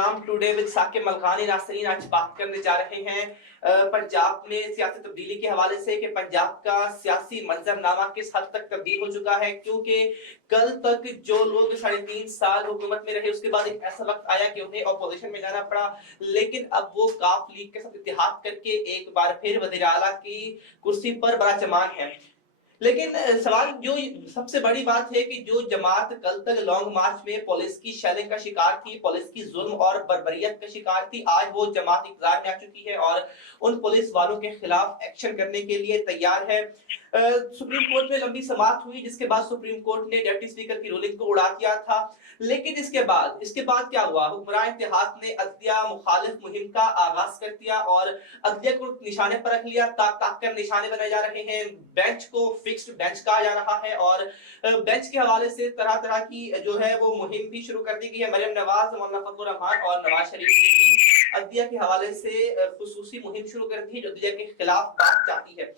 Programme today with Saqib Malkani. नाज़रीन, आज बात करने जा रहे हैं पंजाब में सियासी तब्दीली के हवाले से कि पंजाब का सियासी मंजरनामा किस हद तक तब्दील हो चुका है। क्योंकि कल तक जो लोग 3.5 साल हुकूमत में रहे, उसके बाद एक ऐसा वक्त आया कि उन्हें अपोजिशन में जाना पड़ा, लेकिन अब वो काफ लीग के साथ इत्तेहाद करके एक बार फिर वज़ीर आला की कुर्सी पर बराचमान है। लेकिन सवाल जो सबसे बड़ी बात है कि जो जमात कल तक लॉन्ग मार्च में पुलिस की शेलिंग का शिकार थी, पुलिस की जुल्म और बर्बरियत का शिकार थी, आज वो जमात इक़्तिदार में आ चुकी है और उन पुलिस वालों के खिलाफ एक्शन करने के लिए तैयार है। सुप्रीम कोर्ट में लंबी समाअत हुई, जिसके बाद सुप्रीम कोर्ट ने डिप्टी स्पीकर की रूलिंग को उड़ा दिया था। लेकिन इसके बाद क्या हुआ? हुक्मरान इत्तेहाद ने अदलिया मुखालिफ मुहिम का आगाज कर दिया और अदलिया को निशाने पर रख लिया। ताक कर निशाने बनाए जा रहे हैं, बेंच को फिक्स्ड बेंच कहा जा रहा है और बेंच के हवाले से तरह तरह की जो है वो मुहिम भी शुरू कर दी गई है। मरियम नवाज, मौलाना फजलुर रहमान और नवाज शरीफ ने भी अदलिया के हवाले से खुसूसी मुहिम शुरू कर दी है, जो अदलिया के खिलाफ बात चाहती है।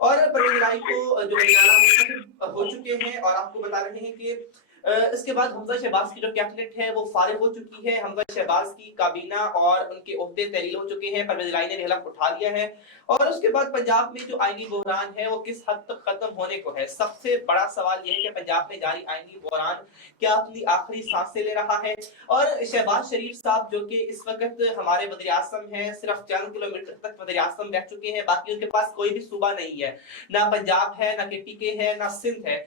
और परवेज इलाही को जो वज़ीर-ए-आला हो चुके हैं और आपको बता रहे हैं कि इसके बाद हमजा शहबाज की जो कैबिनेट है वो फारिग हो चुकी है। हमजा शहबाज की काबीना और उनके ओहदे तहलील हो चुके हैं, परवेज इलाही ने हलफ उठा लिया है। और उसके बाद पंजाब में जो आईनी बहरान है वो किस हद तक खत्म होने को है। सबसे बड़ा सवाल यह है कि पंजाब में जारी आईनी बहरान क्या अपनी आखिरी सांसें ले रहा है। और शहबाज शरीफ साहब जो कि इस वक्त हमारे वज़ीर आज़म हैं, सिर्फ चंद किलोमीटर तक वज़ीर आज़म रह चुके हैं, बाकी उनके पास कोई भी सूबा नहीं है, ना पंजाब है, ना केटीके है, ना सिंध है।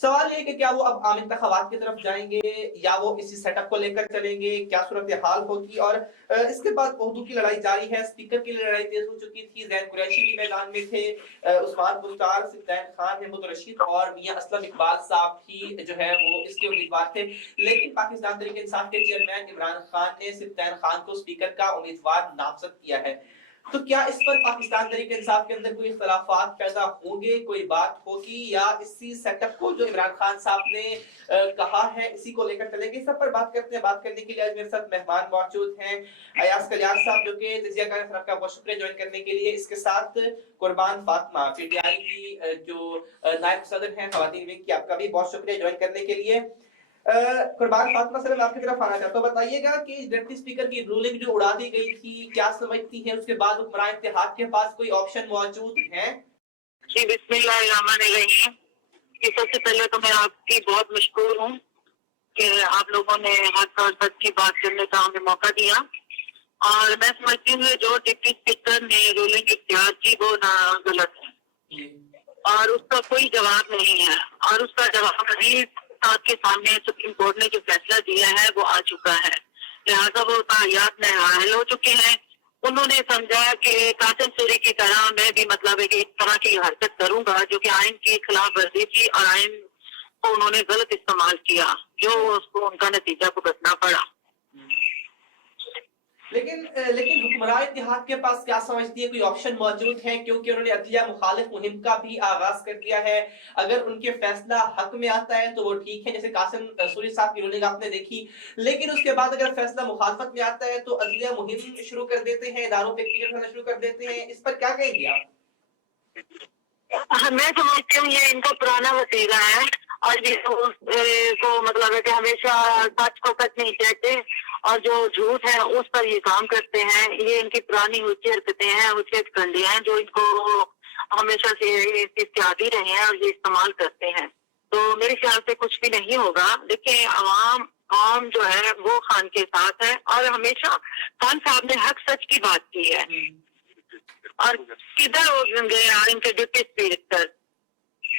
सवाल ये है कि क्या वो अब आम इंतखाबात की तरफ जाएंगे या वो इसी सेटअप को लेकर चलेंगे, क्या सूरत हाल होगी। और इसके बाद उर्दू की लड़ाई जारी है, स्पीकर की लड़ाई तेज हो चुकी थी, ज़ैन कुरैशी भी मैदान में थे, उस्मान बुख्तार, सिद्दीक खान, महमूद रशीद और मियां असलम इकबाल साहब भी जो है वो इसके उम्मीदवार थे। लेकिन पाकिस्तान तहरीक इंसाफ के चेयरमैन इमरान खान ने सिद्दीक खान को स्पीकर का उम्मीदवार नामजद किया है। तो क्या इस पर पाकिस्तान तहरीक इंसाफ के अंदर कोई इख्तलाफात पैदा होंगे, कोई बात होगी, या इसी सेटअप को जो इमरान खान साहब ने कहा है इसी को लेकर चलेंगे? सब पर बात करते हैं। बात करने के लिए आज मेरे साथ मेहमान मौजूद हैं अयाज कलियास साहब, जो कि तजियाकार साहब का बहुत शुक्रिया ज्वाइन करने के लिए। इसके साथ कुर्बान फातिमा पीटीआई की जो नायब सदर हैं खवातीन विंग की, आपका भी बहुत शुक्रिया ज्वाइन करने के लिए। कुर्बान फातिमा सर, मैं आपकी तरफ आना चाहता हूं, बताइएगा कि डिप्टी स्पीकर की रूलिंग जो उड़ा दी गई थी, क्या समझती हैं उसके बाद हुक्मरान इत्तेहाद के पास कोई ऑप्शन मौजूद हैं? जी, बिस्मिल्लाहिर्रहमानिर्रहीम। सबसे पहले तो मैं आपकी बहुत मशकूर हूँ कि आप लोगों ने हक और सच की बात करने का हमें मौका दिया। और मैं समझती हूँ जो डिप्टी स्पीकर ने रूलिंग इख्तियार की वो ना गलत है और उसका कोई जवाब नहीं है। और उसका जवाब अभी आपके सामने सुप्रीम कोर्ट ने जो फैसला दिया है वो आ चुका है, लिहाजा वो तायात में हायल हो चुके हैं। उन्होंने समझा कि कासिम सूरी की तरह मैं भी मतलब एक तरह की हरकत करूंगा जो कि आइन की खिलाफ वर्जी थी और आइन को उन्होंने गलत इस्तेमाल किया, जो उसको उनका नतीजा भुगतना पड़ा। लेकिन हुक्मरान इत्तेहाद के पास क्या समझती है कोई ऑप्शन मौजूद है? क्योंकि उन्होंने अदलिया मुखालिफ मुहिम का भी आगाज कर दिया है। अगर उनके फैसला हक में आता है तो वो ठीक है, जैसे कासिम सूरी साहब की रूलिंग आपने देखी। लेकिन उसके बाद अगर फैसला मुखालफत में आता है तो अदलिया मुहिम शुरू कर देते हैं, इदारों पे एक्टिविटी करना शुरू कर देते हैं। इस पर क्या कहेंगे आप? मैं समझती हूँ ये इनका पुराना वसीला है और ये को मतलब है कि हमेशा सच को सच नहीं कहते और जो झूठ है उस पर ये काम करते हैं। ये इनकी पुरानी ऊंची हरकतें हैं, ऊंचे कंडियां हैं जो इनको हमेशा से इसके आदी रहे हैं और ये इस्तेमाल करते हैं। तो मेरे ख्याल से कुछ भी नहीं होगा। देखिए, आवाम जो है वो खान के साथ है और हमेशा खान साहब ने हक सच की बात की है। और किधर हो गए इनके डिप्टी स्पीकर?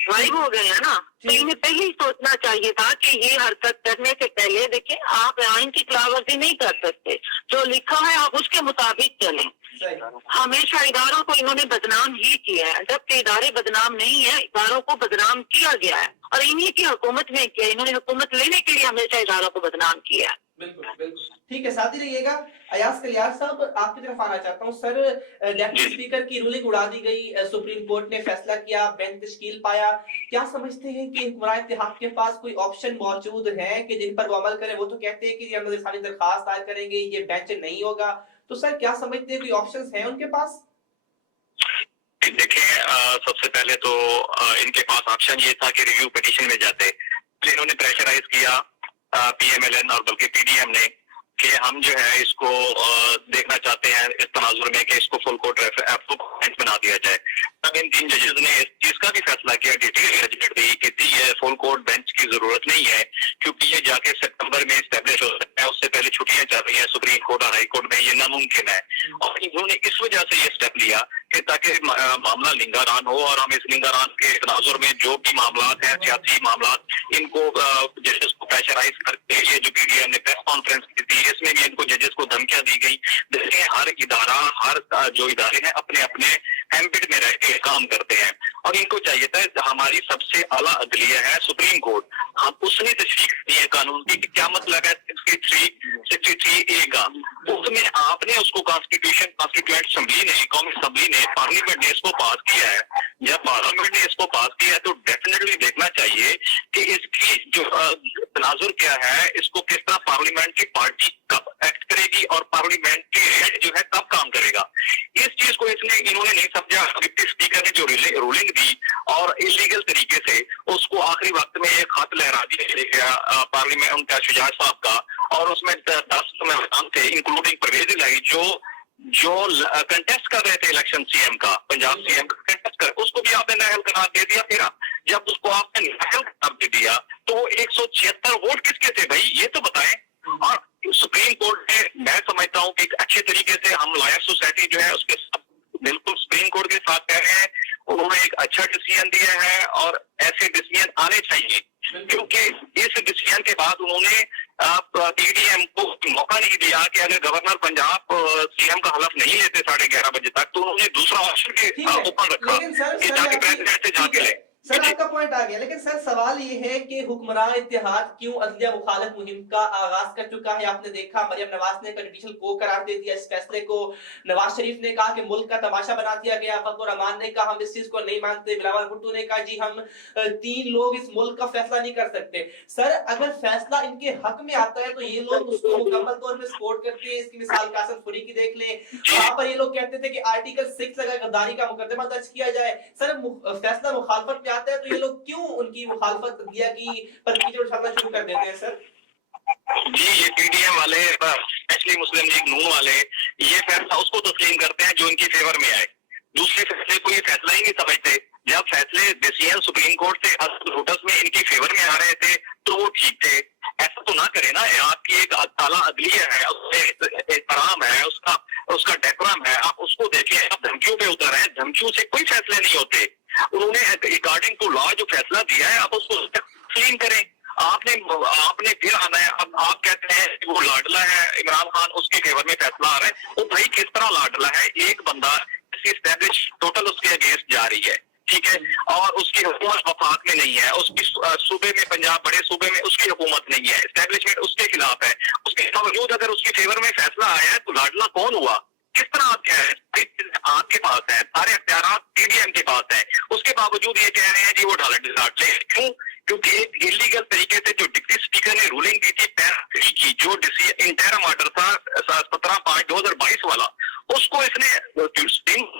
गायब हो गए हैं ना। तो इन्हें पहले ही सोचना चाहिए था कि ये हरकत करने से पहले देखिए आप आइन की खिलाफवर्जी नहीं कर सकते, जो लिखा है आप उसके मुताबिक चलें। हमेशा इदारों को इन्होंने बदनाम ही किया है, जबकि इदारे बदनाम नहीं है, इदारों को बदनाम किया गया है और इन्हीं की हुकूमत में किया। इन्होंने हुकूमत लेने के लिए हमेशा इदारों को बदनाम किया है। बिल्कुल बिल्कुल ठीक है, साथ ही रहिएगा। अयाज कलियास साहब, आपकी तरफ आना चाहता हूँ। सर, डिप्टी स्पीकर की रूलिंग उड़ा दी गई, सुप्रीम कोर्ट ने फैसला किया, बेंच तश्कील पाया। क्या समझते हैं कि हुक्मरान इत्तेहाद के पास कोई ऑप्शन मौजूद है कि जिन पर वो अमल करें? वो तो कहते हैं कि हम नज़रसानी दरखास्त दायर करेंगे, ये बेंच नहीं होगा। तो सर, क्या समझते हैं कोई ऑप्शंस हैं उनके पास? देखिए, सबसे पहले तो इनके पास ऑप्शन ये था कि रिव्यू पिटीशन में जाते। इन्होंने प्रेशराइज किया पीएमएलएन और बल्कि पीडीएम ने कि हम जो है इसको देखना चाहते हैं इस तनाजुर में कि इसको फुल कोर्ट बेंच बना दिया जाए। तब इन 3 जजेस ने इस चीज का भी फैसला किया, डिटेल जजमेंट दी कि ये फुल कोर्ट बेंच की जरूरत नहीं है, क्योंकि ये जाके सितंबर में स्टैब्लिश हो सकता है, उससे पहले छुट्टियां चल रही हैं सुप्रीम कोर्ट और हाई कोर्ट में, ये नामुमकिन है। और इन्होंने इस वजह से ये स्टेप लिया कि ताकि मामला लिंगारान हो, और हम इस लिंगारान के तनाजुर में जो भी मामला हैं, सियासी मामला, इनको जजेस को प्रेशराइज करके, ये जो पीडीएम ने प्रेस कॉन्फ्रेंस की थी इसमें भी इनको जजेस को धमकियां दी गई। देखिए हर इदारा, हर जो इदारे हैं अपने अपने एम्बिट में रह के काम करते हैं, और इनको चाहिए था, हमारी सबसे आला अदलिया है सुप्रीम कोर्ट, हम उसने तशरीह दी है कानून की, क्या मतलब है 63A का, उसमें आपने उसको कॉन्स्टिट्यूएंट असम्बली ने, कौमी असम्बली ने, पार्लियामेंट ने इसको पास किया है। जब पार्लियामेंट ने इसको पास किया है तो डेफिनेटली देखना चाहिए कि इसकी जो तनाजुर क्या है, इसको किस तरह पार्लियामेंट्री पार्टी कब एक्ट करेगी और पार्लियामेंट्री हेड जो है कब काम करेगा। इस चीज को इन्होंने नहीं समझा। डिप्टी स्पीकर ने जो रूलिंग दी और इलीगल तरीके से उसको आखिरी वक्त में एक खत लहरा दिया पार्लियामेंट उनका शुजात साहब का, और उसमें 10 मेहमान थे इंक्लूडिंग परवेज इलाही जो कंटेस्ट कर रहे थे इलेक्शन सीएम का, पंजाब सीएम का कंटेस्ट कर, उसको भी आपने नाअहल करार दे दिया। फिर जब उसको आपने नाअहल करार दे दिया तो 176 वोट किसके थे भाई, ये तो बताएं। और सुप्रीम कोर्ट ने, मैं समझता हूँ कि एक अच्छे तरीके से हम लॉयर सोसाइटी जो है उसके बिल्कुल सुप्रीम कोर्ट के साथ कह रहे हैं, उन्होंने एक अच्छा डिसीजन दिया है और ऐसे डिसीजन आने चाहिए, क्योंकि इस डिसीजन के बाद उन्होंने पीडीएम को मौका नहीं दिया कि अगर गवर्नर पंजाब सीएम का हलफ नहीं लेते 11:30 बजे तक, तो उन्होंने दूसरा ऑप्शन के ओपन रखा कि जाके प्रेसिडेंट से जाके ले। सर आपका पॉइंट आ गया, लेकिन सर सवाल ये है कि हुक्मरान इत्तेहाद क्यों अदलिया मुखालिफ मुहिम का आगाज कर चुका है। आपने देखा मरियम नवाज ने जुडिशल को करार दे दिया इस फैसले को, नवाज शरीफ ने कहा कि मुल्क का तमाशा बना दिया गया, फखरुर रहमान ने कहा हम इस चीज को नहीं मानते, बिलावल भुट्टो ने कहा जी हम 3 लोग इस मुल्क का फैसला नहीं कर सकते। सर अगर फैसला इनके हक में आता है तो ये लोग उसको मुकम्मल तौर पर सपोर्ट करते हैं। इसकी मिसाल कासिम फुरी की देख ले, वहां पर ये लोग कहते थे कि आर्टिकल 6 अगर गद्दारी का मुकदमा दर्ज किया जाए, सर फैसला मुखालफत में आता है तो ये लोग क्यों उनकी मुखालफत दिया की पर कीचड़ उछालना शुरू कर देते हैं। सर जी ये पीडीएम वाले, स्पेशली मुस्लिम लीग नून वाले, ये फैसला उसको तस्लीम करते हैं जो इनकी फेवर में आए, दूसरे फैसले को ये फैसला ही नहीं समझते। जब फैसले डिसीजन सुप्रीम कोर्ट से नोटिस में इनकी फेवर में आ रहे थे तो वो ठीक थे। ऐसा तो ना करे ना, आपकी एक आला अदलिया है, उसमें एहतराम है, उसका डेकोरम है, आप उसको देखें। आप धमकियों पे उतर हैं, धमकियों से कोई फैसले नहीं होते। उन्होंने अकॉर्डिंग टू लॉ जो फैसला दिया है आप उसको तस्लीम करें। आपने फिर आना है, अब आप कहते हैं कि वो लाडला है इमरान खान, उसके फेवर में फैसला आ रहा है। वो भाई किस तरह लाडला है, एक बंदा एस्टैब्लिश टोटल उसके अगेंस्ट जा रही है, ठीक है, और उसकी हुकूमत वफाक में नहीं है, उसकी सूबे में, पंजाब बड़े सूबे में उसकी हुकूमत नहीं है, एस्टैब्लिशमेंट उसके खिलाफ है, उसके बावजूद अगर उसकी फेवर में फैसला आया है तो लाडला कौन हुआ? किस तरह आप कह रहे हैं आपके पास है सारे अख्तियार पीडीएम के पास है, उसके बावजूद ये कह रहे हैं जी वो डालट ले। क्यों? क्योंकि एक इलीगल तरीके से जो डिप्टी स्पीकर ने रूलिंग दी थी पैरा 3 की, जो इंटरम ऑर्डर था 17/5/2022 वाला, उसको इसने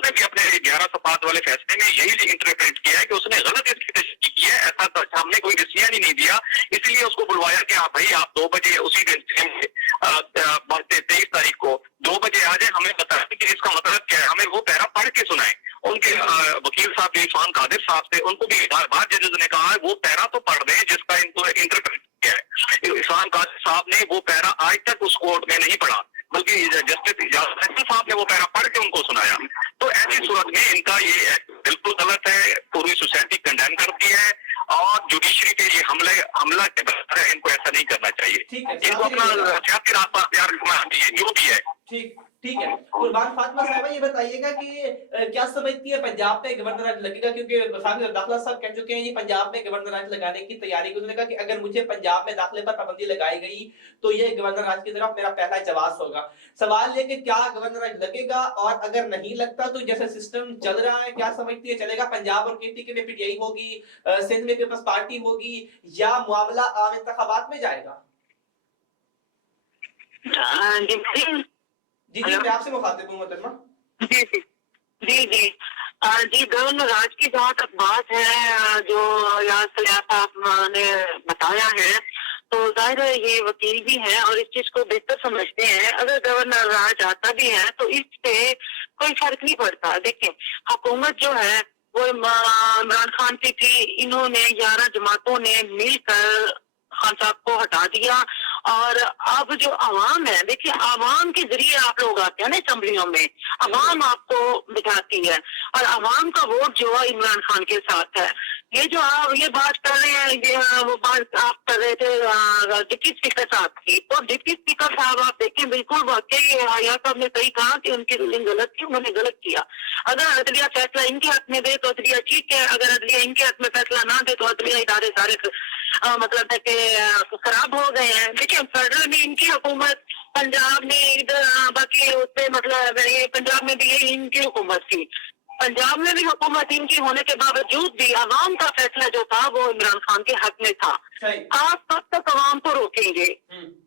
भी अपने 11 सफात वाले फैसले में यही इंटरप्रेट किया है कि उसने गलत इसकी तशरीह की है। ऐसा तो हमने कोई डिसीजन ही नहीं दिया, इसलिए उसको बुलवाया कि हाँ भाई आप 2 बजे उसी दिन 23 तारीख को 2 बजे आ जाए, हमें बताएं कि इसका मतलब क्या है, हमें वो पैरा पढ़ के सुनाए। उनके वकील साहब इरफान कादिर साहब से उनको भी बार जजेस ने कहा है वो पैरा तो पढ़ दें जिसका इनको इंटरप्रेट किया है। इरफान कादिर साहब ने वो पैरा आज तक उस कोर्ट में नहीं पढ़ा, बल्कि जस्टिस इजाज़ साहब ने वो पैरा पढ़ के उनको सुनाया। तो ऐसी सूरत में इनका ये बिल्कुल गलत है, पूरी सोसाइटी कंडेम करती है और जुडिशरी पे ये हमला के बराबर है, इनको ऐसा नहीं करना चाहिए। इनको अपना सियासी रास्ता अख्तियार करना चाहिए जो भी है। ठीक है। कुर्बान फातिमा साहिबा ये बताइएगा कि क्या समझती है पंजाब में गवर्नर राज लगेगा, क्योंकि वफाकी दाखिला साहब कह चुके हैं ये पंजाब में गवर्नर राज लगाने की तैयारी। उन्होंने कहा कि अगर मुझे पंजाब में दाखिले पर पाबंदी लगाई गई तो ये गवर्नर राज की तरफ मेरा पहला जवाब होगा। सवाल ये कि क्या गवर्नर राज लगेगा, और अगर नहीं लगता तो जैसे सिस्टम चल रहा है क्या समझती है चलेगा? पंजाब और केपी में पीटीआई होगी, सिंध में पीपल्स पार्टी होगी, या मामला आम इंतखाबात में जाएगा? जी मैं आपसे मुखातिब हूं मोहतरमा। जी गवर्नर राज की जहाँ तक बात है जो यहाँ साहब ने बताया है, तो जाहिर है ये वकील भी हैं और इस चीज को बेहतर समझते हैं। अगर गवर्नर राज आता भी है तो इससे कोई फर्क नहीं पड़ता। देखिए, हुकूमत जो है वो इमरान खान की थी, इन्होंने 11 जमातों ने मिलकर खान साहब को हटा दिया। और अब जो आवाम है, देखिए आवाम के जरिए आप लोग आते हैं ना असेंबलियों में, आवाम आपको बिठाती है और आवाम का वोट जो है इमरान खान के साथ है। ये जो आप ये बात कर रहे हैं, ये वो बात आप कर रहे थे डिप्टी स्पीकर साहब की, तो डिप्टी स्पीकर साहब आप देखें बिल्कुल वाकई आया साहब ने सही कहा कि उनकी रूलिंग गलत थी, उन्होंने गलत किया। अगर अदलिया फैसला इनके हाथ में दे तो अदलिया ठीक है, अगर अदलिया इनके हाथ में फैसला ना दे तो अदलिया इदारे सारे मतलब है कि खराब हो गए हैं। देखिए फेडरल में इनकी हुकूमत, पंजाब में इधर बाकी उससे मतलब ये पंजाब में भी ये इनकी हुकूमत थी। पंजाब में भी हुकूमत इनकी होने के बावजूद भी अवाम का फैसला जो था वो इमरान खान के हक में था। आप कब तक अवाम को रोकेंगे?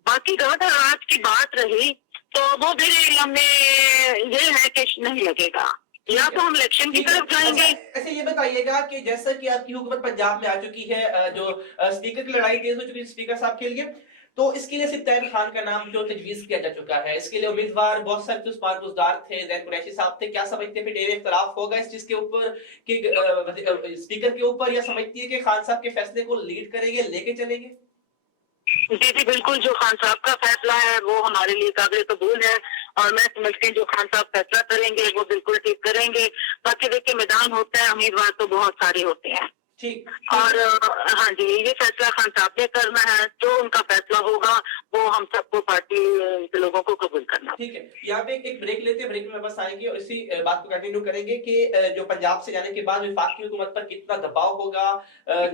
बाकी गवर्नर राज की बात रही तो वो मेरे इल्म में ये है कि नहीं लगेगा, या तो हम इलेक्शन की तरफ जाएंगे। ऐसे ये बताइएगा कि जैसा कि आपकी हुकूमत पंजाब में आ चुकी है, जो स्पीकर की लड़ाई तेज हो चुकी है स्पीकर साहब के लिए, तो इसके लिए सिर्फ तैयब खान का नाम जो तजवीज किया जा चुका है, इसके लिए उम्मीदवार बहुत सारे मारगुज़ार थे, ज़ैन कुरैशी साहब थे। क्या समझते हैं फिर इख्तलाफ होगा इस चीज के ऊपर कि स्पीकर के ऊपर, या समझती है कि खान साहब के फैसले को लीड करेंगे, लेके चलेंगे? जी जी बिल्कुल, जो खान साहब का फैसला है वो हमारे लिए काबिल कबूल है और मैं समझती हूँ जो खान साहब फैसला करेंगे वो बिल्कुल ठीक करेंगे। बाकी देखिए मैदान होता है, उम्मीदवार तो बहुत सारे होते हैं ठीक। और हाँ जी, ये फैसला खान साहब ने करना है, जो उनका फैसला होगा वो हम सबको पार्टी के लोगों को कबूल करना। ठीक है, यहाँ पे एक ब्रेक लेते हैं, ब्रेक में बस आएंगे और इसी बात को कंटिन्यू करेंगे कि जो पंजाब से जाने के बाद वफाकी हुकूमत पर कितना दबाव होगा,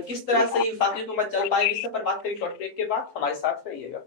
किस तरह से वफाकी हुकूमत चल पाएगी, इस पर बात करेंगे शॉर्ट ब्रेक के बाद। हमारे साथ रहिएगा।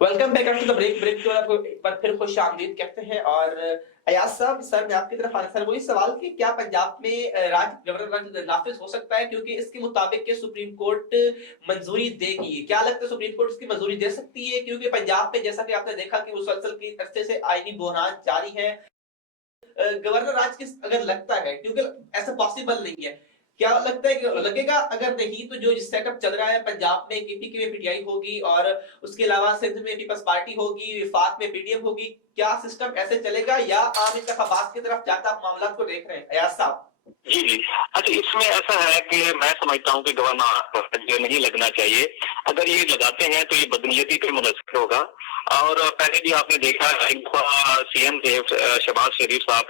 Welcome back after the break. Break के बाद आपको एक बार फिर खुश आमदीद कहते हैं। और अयाज साहब, सर मैं आपकी तरफ आना, सर वही सवाल कि क्या पंजाब में गवर्नर राज नाफिज हो सकता है, क्योंकि इसके मुताबिक के सुप्रीम कोर्ट मंजूरी देगी। क्या लगता है सुप्रीम कोर्ट इसकी मंजूरी दे सकती है? क्योंकि पंजाब में जैसा कि आपने देखा कि मुसलसल की अरसे से आईनी बहरान जारी है। गवर्नर राज की अगर लगता है, क्योंकि ऐसा पॉसिबल नहीं है, क्या लगता है कि लगेगा? अगर नहीं तो जो सेटअप चल रहा है पंजाब में केपीके में पीटीआई होगी और उसके अलावा सिंध में पीपल्स पार्टी होगी, वफाक में पीडीएम होगी, क्या सिस्टम ऐसे चलेगा या आम इंतखाबात की तरफ जाता आप मामला को देख रहे हैं? अयाज साहब जी जी, अच्छा इसमें ऐसा है कि मैं समझता हूँ कि गवर्नर नहीं लगना चाहिए। अगर ये लगाते हैं तो ये बदनीयती पे मुनस्सर होगा। और पहले भी आपने देखा एक दफा सीएम थे शहबाज शरीफ साहब,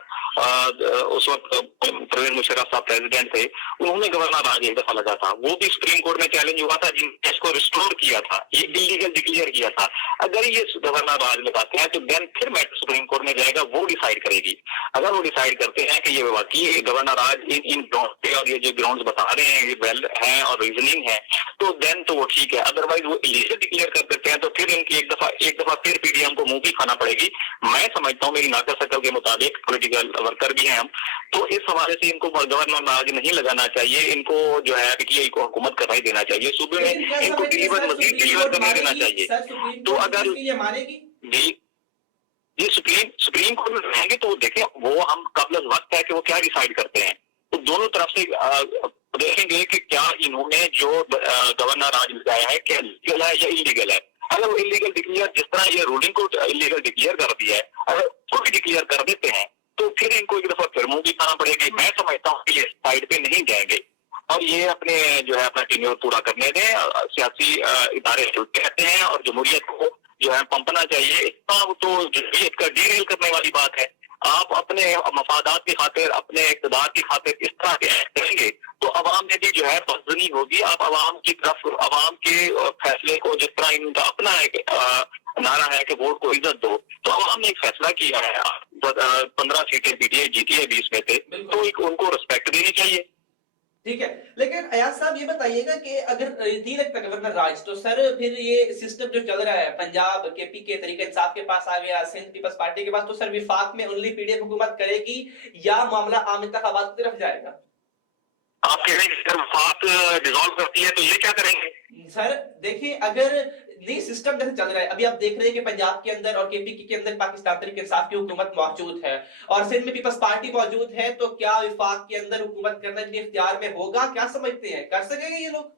उस वक्त परवेज मुशर्रफ साहब प्रेसिडेंट थे, उन्होंने गवर्नर राज एक दफा लगा था, वो भी सुप्रीम कोर्ट में चैलेंज हुआ था, जिनने इसको रिस्टोर किया था, ये इलीगल डिक्लेयर किया था। अगर ये गवर्नर राज लगाते हैं तो देन फिर मैटर सुप्रीम कोर्ट में जाएगा, वो डिसाइड करेगी। अगर वो डिसाइड करते हैं कि ये वाकई गवर्नर राज इन ग्राउंड पे और ये जो ग्राउंड बता रहे हैं ये वेल है और रीजनिंग है, तो देन तो वो ठीक है। अदरवाइज वो इलीगल डिक्लेयर कर देते हैं तो फिर इनकी एक दफा फिर पीडीएम को मुंह भी खाना पड़ेगी। मैं समझता हूँ, मेरी नाकर शकल के मुताबिक, पॉलिटिकल वर्कर भी हैं हम, तो इस हवाले से इनको गवर्नर राज नहीं लगाना चाहिए। इनको जो है पीटीआई को हुकूमत कराई देना चाहिए, सूबे में इनको मजीद डिलीवर करने देना चाहिए। तो अगर जी ये सुप्रीम कोर्ट में रहेंगे तो देखें वो हम कबल वक्त है कि वो क्या डिसाइड करते हैं। तो दोनों तरफ से देखेंगे कि क्या इन्होंने जो गवर्नर राज लगाया है क्या लीगल है या इलीगल है। अगर वो इलीगल डिक्लेयर, जिस तरह ये रूलिंग को इलीगल डिक्लेयर कर दिया है, अगर उसको भी डिक्लेयर कर देते हैं तो फिर इनको एक दफा फिर मुंह भी खाना पड़ेगी। मैं समझता हूँ कि ये साइड पे नहीं जाएंगे और ये अपने जो है अपना टेन्योर पूरा करने दें। सियासी इदारे चलते रहते हैं और जमहूरियत को जो है पंपना चाहिए। इतना तो जमहूरियत का डीरेल करने वाली बात है। आप अपने मफादात की खातिर, अपने इक़्तिदार की खातिर इस तरह के करेंगे तो अवाम में भी जो है बदजुनी होगी। आप अवाम की तरफ, अवाम के फैसले को, जिस तरह इनका अपना एक नारा है कि वोट को इज्जत दो, तो अवाम ने एक फैसला किया है, 15 सीटें पीटीआई जीती है 20 में से, तो एक उनको रिस्पेक्ट देनी चाहिए। ठीक है, लेकिन अयाज साहब ये बताइएगा कि अगर 3 तक गवर्नर राज, तो सर फिर ये सिस्टम जो चल रहा है पंजाब केपी के तरीके इंसाफ के पास आ गया, सिंध पीपल्स पार्टी के पास, तो सर विफाक में ओनली पीडीएफ हुकूमत करेगी या मामला आम इंतखाबात की तरफ जाएगा? आप कह रहे हैं कि वफाक डिसॉल्व करती है तो ये क्या करेंगे? सर देखिए, अगर नहीं सिस्टम जैसे चल रहा है, अभी आप देख रहे हैं कि पंजाब के अंदर और केपी के अंदर पाकिस्तान तहरीक इंसाफ की हुकूमत मौजूद है और सिंध में पीपल्स पार्टी मौजूद है, तो क्या विफाक के अंदर हुकूमत करना इनके इख्तियार में होगा? क्या समझते हैं, कर सकेंगे ये लोग?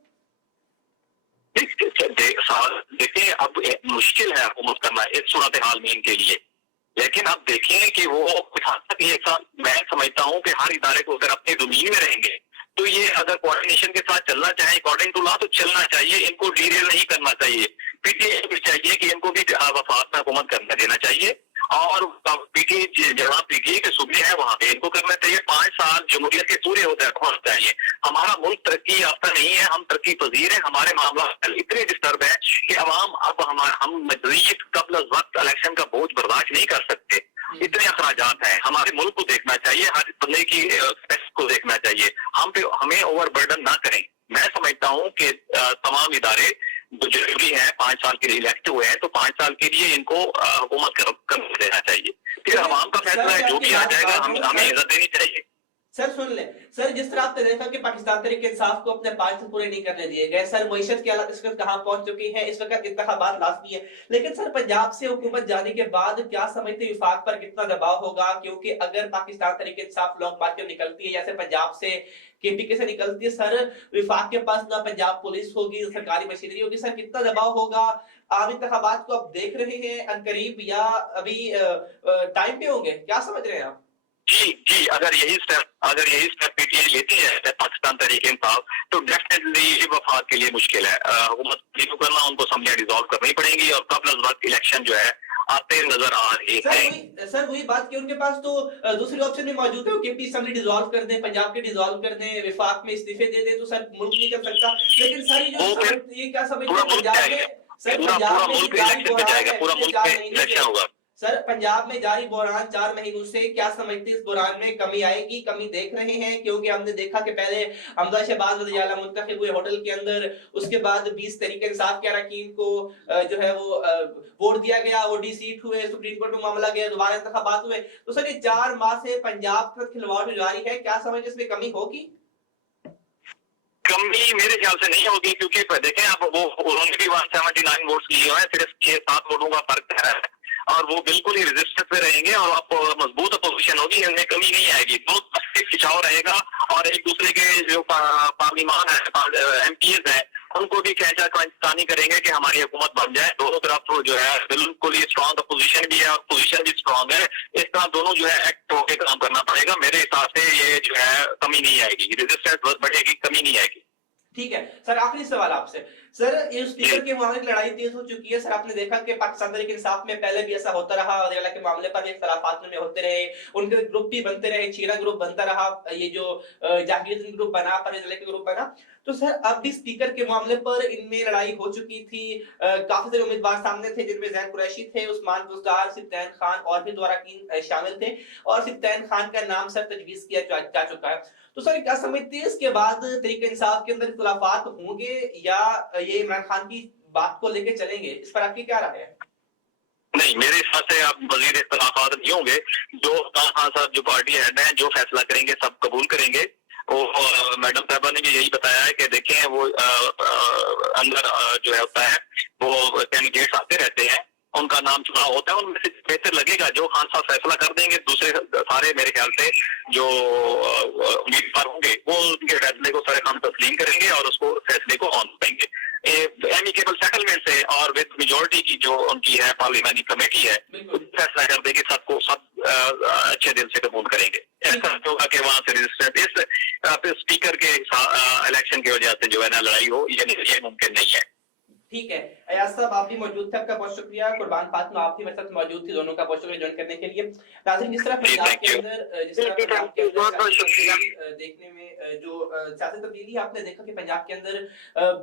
देखिए, अब मुश्किल है हुकूमत करना इस सूरत हाल में इनके लिए, लेकिन अब देखें कि वो कुछ हद तक ये मैं समझता हूँ कि हर इदारे को अगर अपने डोमेन में रहेंगे तो ये अगर कोऑर्डिनेशन के साथ चलना चाहे अकॉर्डिंग टू लॉ तो चलना चाहिए, इनको डीरेल नहीं करना चाहिए। पीटीए भी चाहिए कि इनको भी वफाक में हुकूमत करने देना चाहिए और पीटीए जहाँ पीटीए के सूबे हैं वहां पे इनको करना चाहिए। 5 साल जमहूरियत के पूरे होते चाहिए। हमारा मुल्क तरक्की याफ्ता नहीं है, हम तरक्की पजीर है। हमारे मामला इतने डिस्टर्ब है कि अवाम अब हम मज़ीद कबल वक्त इलेक्शन का बोझ बर्दाश्त नहीं कर सकते। इतने अखराजात हैं, हमारे मुल्क को देखना चाहिए, हर बंदे की को देखना चाहिए। हमें ओवर बर्डन ना करें। मैं समझता हूँ कि तमाम इदारे जो जरूरी है 5 साल के लिए इलेक्ट हुए हैं तो 5 साल के लिए इनको हुकूमत कर देना चाहिए। फिर अवाम का फैसला है, जो भी आ जाएगा हमें इज्जत देनी चाहिए। सर सुन ले सर, जिस तरह आपने देखा कि पाकिस्तान तहरीक इंसाफ को अपने 5 साल पूरे नहीं करने दिए गए, सर मईशत की हालत इस वक्त कहां पहुंच चुकी है, इस वक्त इंतखाबात लाजमी है, लेकिन सर पंजाब से हुकूमत जाने के बाद क्या समझते हैं विफाक पर कितना दबाव होगा? क्योंकि अगर पाकिस्तान तहरीक इंसाफ लॉन्ग मार्च में निकलती है जैसे पंजाब से केपीके से निकलती है, सर विफाक के पास ना पंजाब पुलिस होगी, सरकारी मशीनरी होगी, सर कितना दबाव होगा? आम इंतखाबात को आप देख रहे हैं अनकरीब या अभी टाइम पे होंगे, क्या समझ रहे हैं आप? जी, अगर यही स्टेप पीटीए लेती है पाकिस्तान तहरीक इंसाफ तो डेफिनेटली वफाक के लिए मुश्किल है। हुकूमत करना उनको असेंबलियां डिसॉल्व करनी पड़ेंगी और कबल वक्त इलेक्शन जो है आते नजर आ रही है। सर वही बात कि उनके पास तो दूसरी ऑप्शन भी मौजूद है, केपी असेंबली डिसॉल्व कर दें, पंजाब के डिसॉल्व कर दें, विफाक में इस्तीफे दे दें तो सर मुल्क नहीं चल सकता। लेकिन सर ये क्या समझते हैं पंजाब में, सर पंजाब में पूरा मुल्क में इलेक्शन होगा। सर पंजाब में जारी बहरान 4 महीनों से, क्या समझते इस बहरान में कमी आएगी? कमी देख रहे हैं? क्योंकि हमने देखा कि पहले हमजा शहबाज वज़ीर-ए-आला मुंतखब हुए होटल के अंदर, उसके बाद 20 तहरीक इंसाफ के अरकान को जो है वो वोट दिया गया, वो डी-सीट हुए, सुप्रीम कोर्ट में मामला गया, दोबारा इंतखाबात हुए। तो सर ये 4 माह से पंजाब का खिलवाड़ जारी है, क्या समझ इसमें कमी होगी? कमी मेरे ख्याल से नहीं होगी, क्योंकि देखें आप वो उन्होंने भी 179 वोट्स लिए हैं, सिर्फ 6-7 वोटों का फर्क है और वो बिल्कुल ही रेजिस्टेंस पे रहेंगे और आपको मजबूत अपोजिशन होगी, इनमें कमी नहीं आएगी। दो खिंचाव रहेगा और एक दूसरे के जो पार्लिमान है, एमपीएस है, उनको भी खींचातानी करेंगे कि हमारी हुकूमत बन जाए। दोनों तरफ जो है बिल्कुल ही स्ट्रॉन्ग अपोजिशन भी है और पोजीशन भी स्ट्रॉन्ग है। इस तरह दोनों जो है एक्ट होकर काम करना पड़ेगा। मेरे हिसाब से ये जो है कमी नहीं आएगी, रेजिस्टेंस बढ़ेगी, कमी नहीं आएगी। ठीक है सर, आखिरी सवाल आपसे। सर ये स्पीकर के मामले की लड़ाई तेज हो चुकी है। सर आपने देखा कि पाकिस्तान तहरीक इंसाफ में पहले भी ऐसा होता रहा, वज़ीर-ए-आला के मामले पर इख्तिलाफात में होते रहे, उनके ग्रुप भी बनते रहे, चीरा ग्रुप बनता रहा, ये जो जहांगीर ग्रुप बना, परवेज़ के ग्रुप बना। तो सर अब भी स्पीकर के मामले पर इनमें लड़ाई हो चुकी थी। काफी सारे उम्मीदवार सामने थे जिनमें ज़ैन कुरैशी थे, उस्मान बुज़दार, सिब्तैन खान और भी 2 अरकान शामिल थे और सिब्तैन खान का नाम सर तजवीज़ किया जा चुका है। तो सर क्या समझते हैं इसके बाद तहरीक इंसाफ के अंदर इख्तिलाफात होंगे या ये इमरान खान की बात को लेके चलेंगे? इस पर आपकी क्या राय है? नहीं, मेरे हिसाब से आप मजीद इख्तिलाफात नहीं होंगे। जो खान साहब जो पार्टी हेड हैं, जो फैसला करेंगे सब कबूल करेंगे। वो मैडम साहबा ने भी यही बताया है कि देखें वो अंदर जो है होता है वो कैंडिडेट्स आते रहते हैं, उनका नाम चुनाव होता है, उनमें से बेहतर लगेगा जो खान साहब फैसला कर देंगे। दूसरे सारे मेरे ख्याल से जो उम्मीदवार होंगे वो उनके फैसले को सारे हम तस्लीम करेंगे और उसको फैसले को ऑन करेंगे एमिकेबल सेटलमेंट से और विद मेजोरिटी की जो उनकी है पार्लियामेंट कमेटी है, फैसला कर देंगे, सबको सब अच्छे दिल से कबूल करेंगे। ऐसा होगा कि वहां से रेजिस्टेंस इस स्पीकर के इलेक्शन की वजह से जो है ना लड़ाई हो, ये मुमकिन नहीं है। ठीक है। अयाज साहब आप भी मौजूद थे, आपका बहुत शुक्रिया। कुर्बान फातिमा आप भी मेरे साथ मौजूद थी, दोनों का बहुत शुक्रिया ज्वाइन करने के लिए। नाज़रीन, जिस तरह पंजाब के अंदर देखने में जो सियासी तब्दीली आपने देखा कि पंजाब के अंदर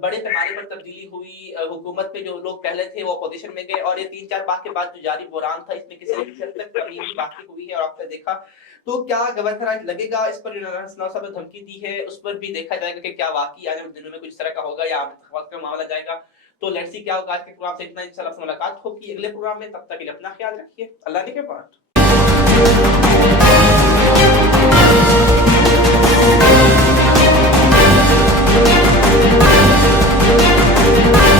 बड़े पैमाने पर तब्दीली हुई, हुकूमत में जो लोग पहले थे वो अपोजिशन में गए, और ये 3-4 माह के बाद जो जारी बहरान था इसमें किसी न किसी हद तक कमी भी बाकी हुई है। और आपने देखा तो क्या गवर्नर आज लगेगा, इस पर साहब ने धमकी दी है, उस पर भी देखा जाएगा कि क्या वाकई आने वाले दिनों में कुछ इस तरह का होगा या इंतखाबात का मामला जाएगा। तो लेट्स सी क्या होगा। आज के प्रोग्राम से इतना, इंशाल्लाह मुलाकात होगी अगले प्रोग्राम में, तब तक के लिए अपना ख्याल रखिए। अल्लाह ने के बाद।